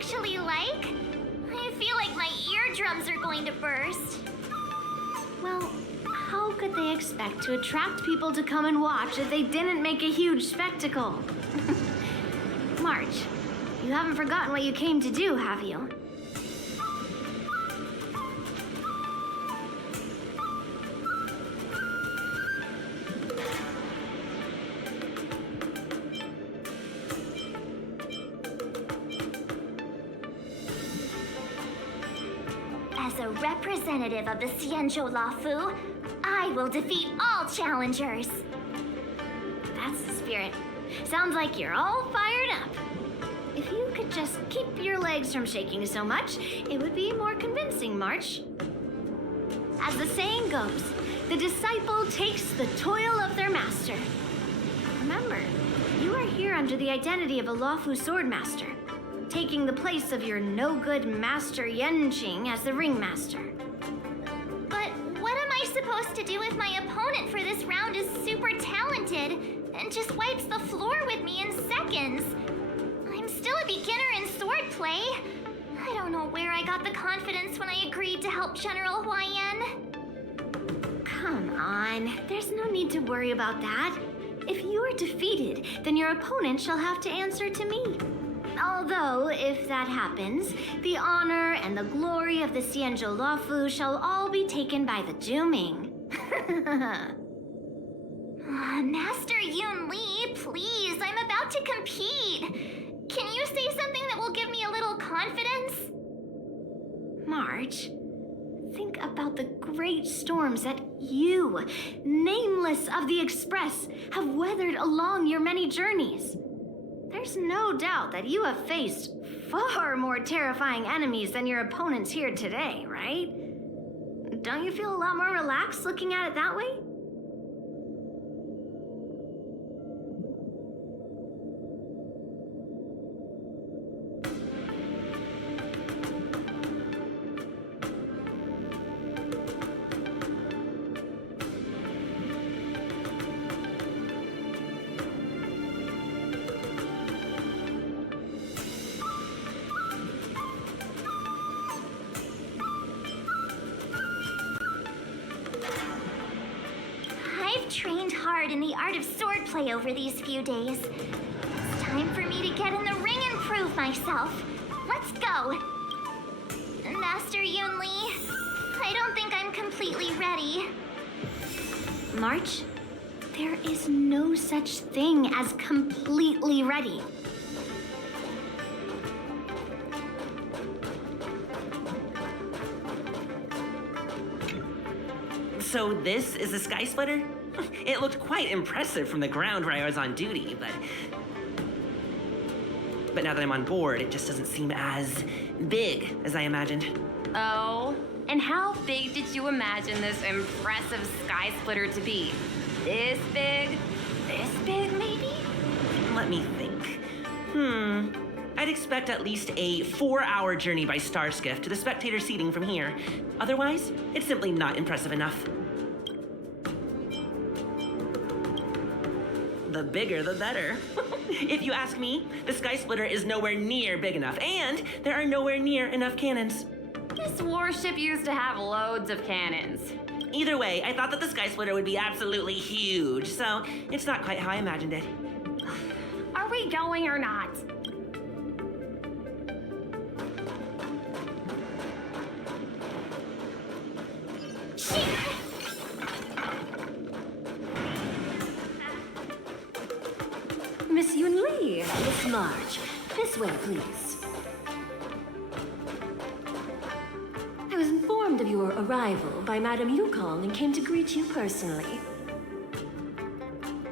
actually like? I feel like my eardrums are going to burst. Well, how could they expect to attract people to come and watch if they didn't make a huge spectacle? March, you haven't forgotten what you came to do, have you? As a representative of the xianzhou Lafu, I will defeat all challengers. That's the spirit. Sounds like you're all fired up. If you could just keep your legs from shaking so much, it would be more convincing, March. As the saying goes, the disciple takes the toil of their master. Remember, you are here under the identity of a Lafu swordmaster, taking the place of your no-good master Yenqing as the ringmaster. But what am I supposed to do if my opponent for this round is super talented and just wipes the floor with me in seconds? I'm still a beginner in swordplay. I don't know where I got the confidence when I agreed to help General Huaiyan. Come on, there's no need to worry about that. If you are defeated, then your opponent shall have to answer to me. Although, if that happens, the honor and the glory of the xianzhou Lafu shall all be taken by the Juming. Master Yunli, please, I'm about to compete. Can you say something that will give me a little confidence? March, think about the great storms that you, nameless of the Express, have weathered along your many journeys. There's no doubt that you have faced far more terrifying enemies than your opponents here today, right? Don't you feel a lot more relaxed looking at it that way? Trained hard in the art of swordplay over these few days. It's time for me to get in the ring and prove myself. Let's go. Master Yunli, I don't think I'm completely ready. March, there is no such thing as completely ready. So this is a Skysplitter? It looked quite impressive from the ground where I was on duty, but now that I'm on board, it just doesn't seem as big as I imagined. Oh, and how big did you imagine this impressive Skysplitter to be? This big? This big, maybe? Let me think. I'd expect at least a 4-hour journey by Starskiff to the spectator seating from here. Otherwise, it's simply not impressive enough. The bigger, the better. If you ask me, the Skysplitter is nowhere near big enough, and there are nowhere near enough cannons. This warship used to have loads of cannons. Either way, I thought that the Skysplitter would be absolutely huge, so it's not quite how I imagined it. Are we going or not? Miss Yunli, Miss March, this way, please. I was informed of your arrival by Madame Yukong and came to greet you personally.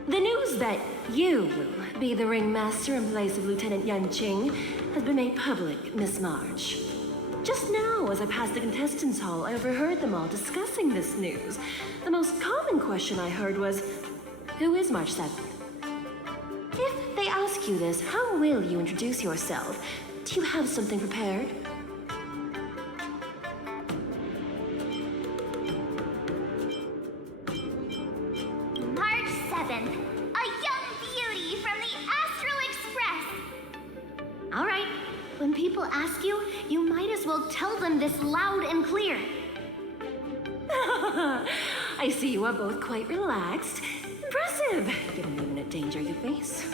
The news that you will be the ringmaster in place of Lieutenant Yenqing has been made public, Miss March. Just now, as I passed the contestants' hall, I overheard them all discussing this news. The most common question I heard was, who is March 7th? If they ask you this, how will you introduce yourself? Do you have something prepared? March 7th, a young beauty from the Astral Express. All right, When people ask you, you might as well tell them this loud and clear. I see you are both quite relaxed. Impressive, given the imminent danger you face.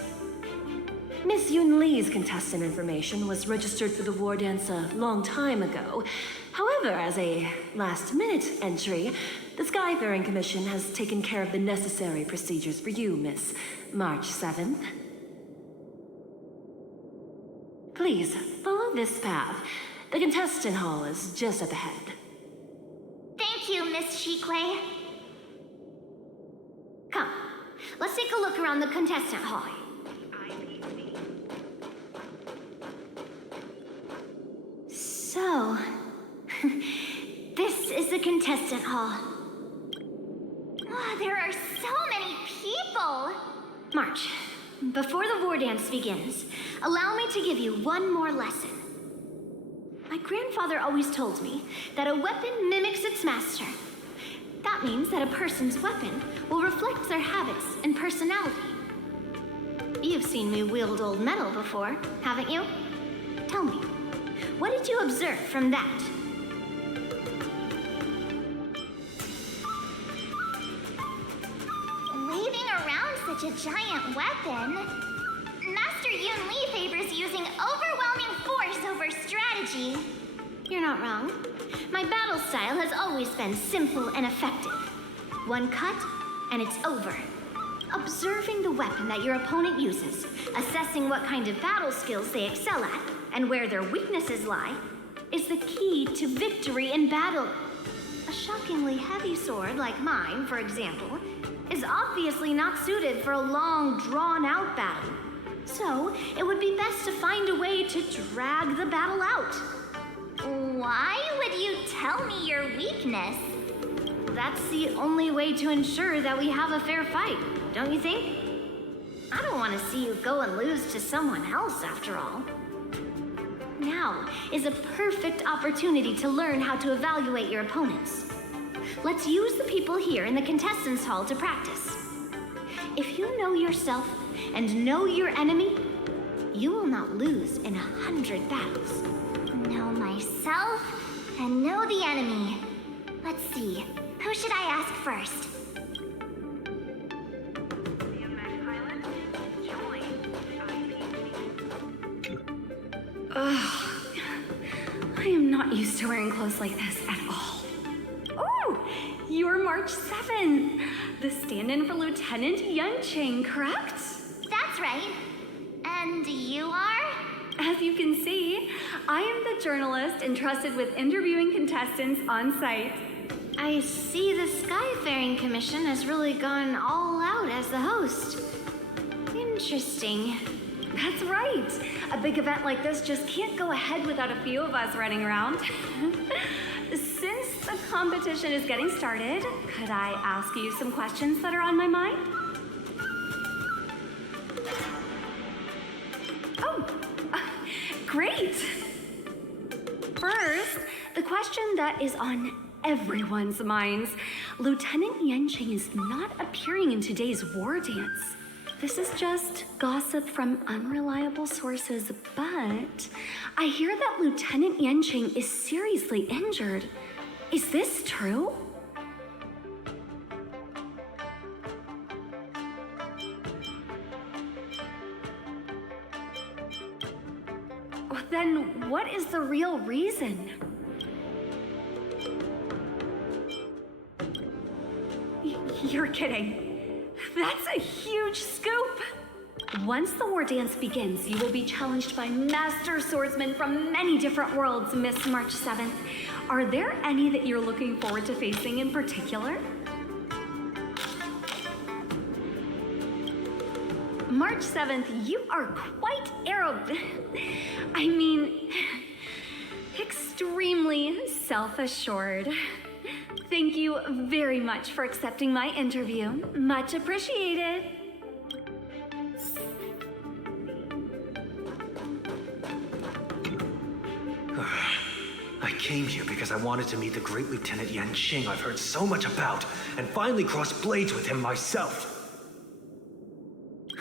Miss Yunli's contestant information was registered for the war dance a long time ago. However, as a last-minute entry, the Skyfaring Commission has taken care of the necessary procedures for you, Miss March 7th. Please, follow this path. The contestant hall is just up ahead. Thank you, Miss Shikwe. Come, let's take a look around the contestant hall. So, this is the contestant hall. Oh, there are so many people. March, before the war dance begins, allow me to give you one more lesson. My grandfather always told me that a weapon mimics its master. That means that a person's weapon will reflect their habits and personality. You've seen me wield old metal before, haven't you? Tell me, what did you observe from that? Waving around such a giant weapon, Master Yunli favors using overwhelming force over strategy. You're not wrong. My battle style has always been simple and effective. One cut, and it's over. Observing the weapon that your opponent uses, assessing what kind of battle skills they excel at, and where their weaknesses lie, is the key to victory in battle. A shockingly heavy sword like mine, for example, is obviously not suited for a long, drawn-out battle. So, it would be best to find a way to drag the battle out. Why would you tell me your weakness? That's the only way to ensure that we have a fair fight, don't you think? I don't want to see you go and lose to someone else, after all. Now is a perfect opportunity to learn how to evaluate your opponents. Let's use the people here in the contestants' hall to practice. If you know yourself and know your enemy, you will not lose in 100 battles. Know myself and know the enemy. Let's see, who should I ask first? I am not used to wearing clothes like this at all. Oh, you're March 7th, the stand-in for Lieutenant Yuncheng, correct? That's right. And you are? As you can see, I am the journalist entrusted with interviewing contestants on site. I see the Skyfaring Commission has really gone all out as the host. Interesting. That's right. A big event like this just can't go ahead without a few of us running around. Since the competition is getting started, could I ask you some questions that are on my mind? Oh, great. First, the question that is on everyone's minds. Lieutenant Yuncheng is not appearing in today's war dance. This is just gossip from unreliable sources, but I hear that Lieutenant Yuncheng is seriously injured. Is this true? Then what is the real reason? You're kidding. That's a huge scoop! Once the war dance begins, you will be challenged by master swordsmen from many different worlds, Miss March 7th. Are there any that you're looking forward to facing in particular? March 7th, you are quite extremely self-assured. Thank you very much for accepting my interview. Much appreciated. I came here because I wanted to meet the great Lieutenant Yuncheng I've heard so much about, and finally cross blades with him myself.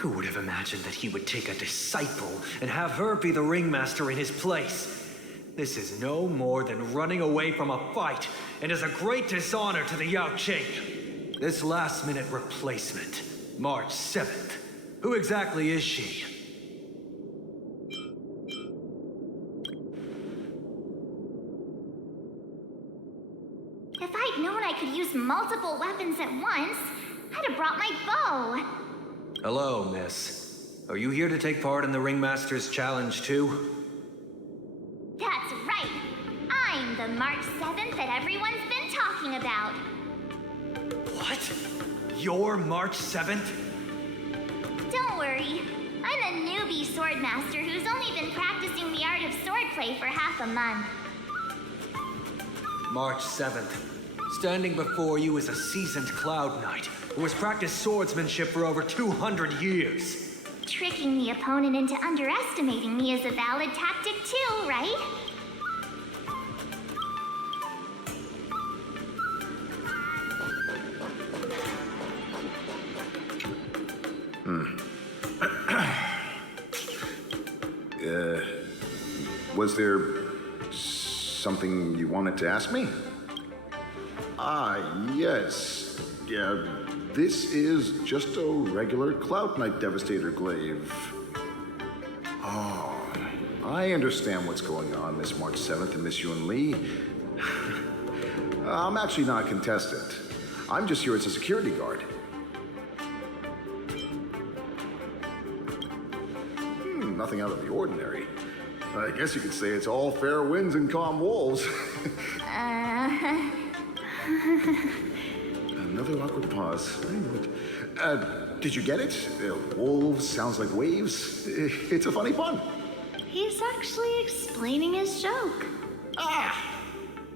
Who would have imagined that he would take a disciple and have her be the ringmaster in his place? This is no more than running away from a fight, and is a great dishonor to the Yao Qing. This last-minute replacement, March 7th. Who exactly is she? If I'd known I could use multiple weapons at once, I'd have brought my bow. Hello, miss. Are you here to take part in the Ringmaster's Challenge too? That's right. I'm the March 7th that everyone's been talking about. What? You're March 7th? Don't worry. I'm a newbie swordmaster who's only been practicing the art of swordplay for half a month. March 7th. Standing before you is a seasoned Cloud Knight who has practiced swordsmanship for over 200 years. Tricking the opponent into underestimating me is a valid tactic too, right? Was there something you wanted to ask me? Yes. Yeah, this is just a regular Cloud Knight Devastator glaive. Oh, I understand what's going on, Miss March 7th and Miss Yunli. I'm actually not a contestant. I'm just here as a security guard. Nothing out of the ordinary. I guess you could say it's all fair winds and calm wolves. Another awkward pause. Did you get it? Wolves sounds like waves. It's a funny pun. He's actually explaining his joke.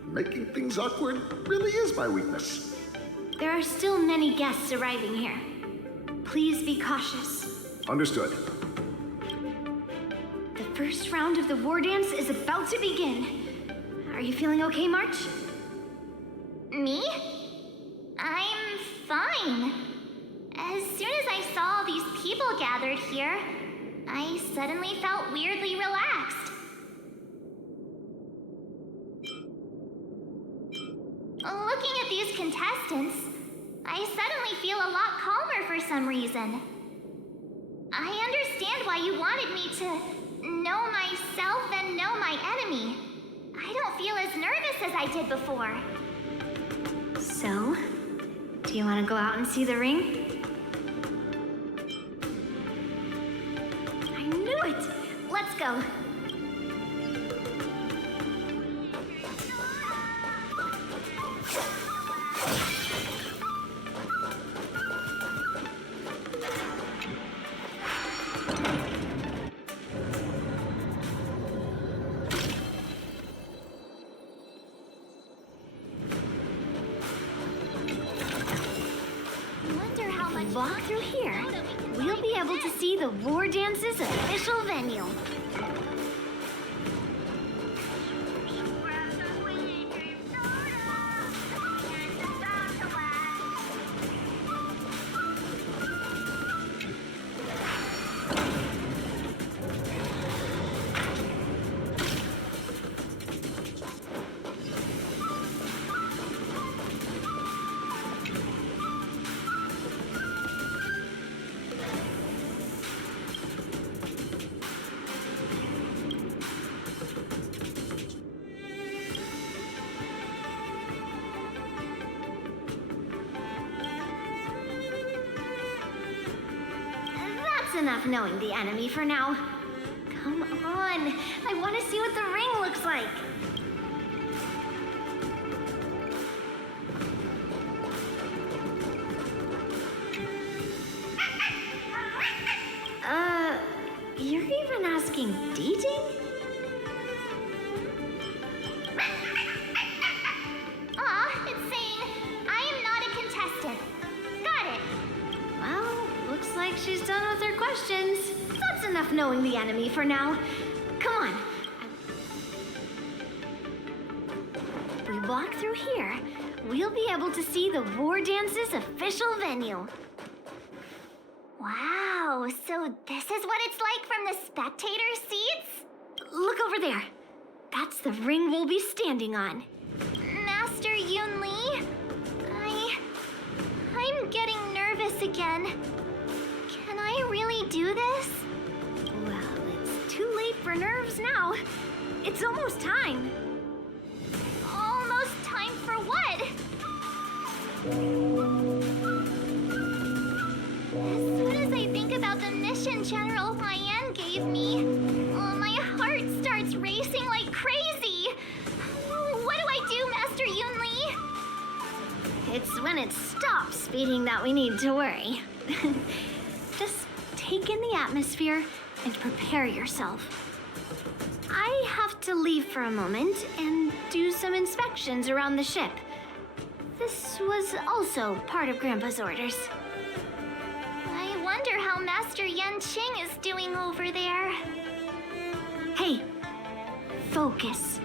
Making things awkward really is my weakness. There are still many guests arriving here. Please be cautious. Understood. The first round of the war dance is about to begin. Are you feeling okay, March? Me? I'm fine. As soon as I saw all these people gathered here, I suddenly felt weirdly relaxed. Looking at these contestants, I suddenly feel a lot calmer for some reason. I understand why you wanted me to know myself and know my enemy. I don't feel as nervous as I did before. So, do you want to go out and see the ring? I knew it! Let's go. Walk through here, we'll be able to see the War Dance's official venue. Enough knowing the enemy for now. Come on, I want to see what the ring looks like. You're even asking dating? It's saying I am not a contestant. Got it. Well, looks like she's done with her questions. That's enough knowing the enemy for now. Come on. If we walk through here, we'll be able to see the War Dance's official venue. Wow. Oh, so this is what it's like from the spectator seats? Look over there. That's the ring we'll be standing on. Master Yunli, I'm getting nervous again. Can I really do this? Well, it's too late for nerves now. It's almost time. Almost time for what? As soon as I think about the mission General Hyan gave me, my heart starts racing like crazy. What do I do, Master Yunli? It's when it stops speeding that we need to worry. Just take in the atmosphere and prepare yourself. I have to leave for a moment and do some inspections around the ship. This was also part of Grandpa's orders. I wonder how Master Yanqing is doing over there. Hey, focus.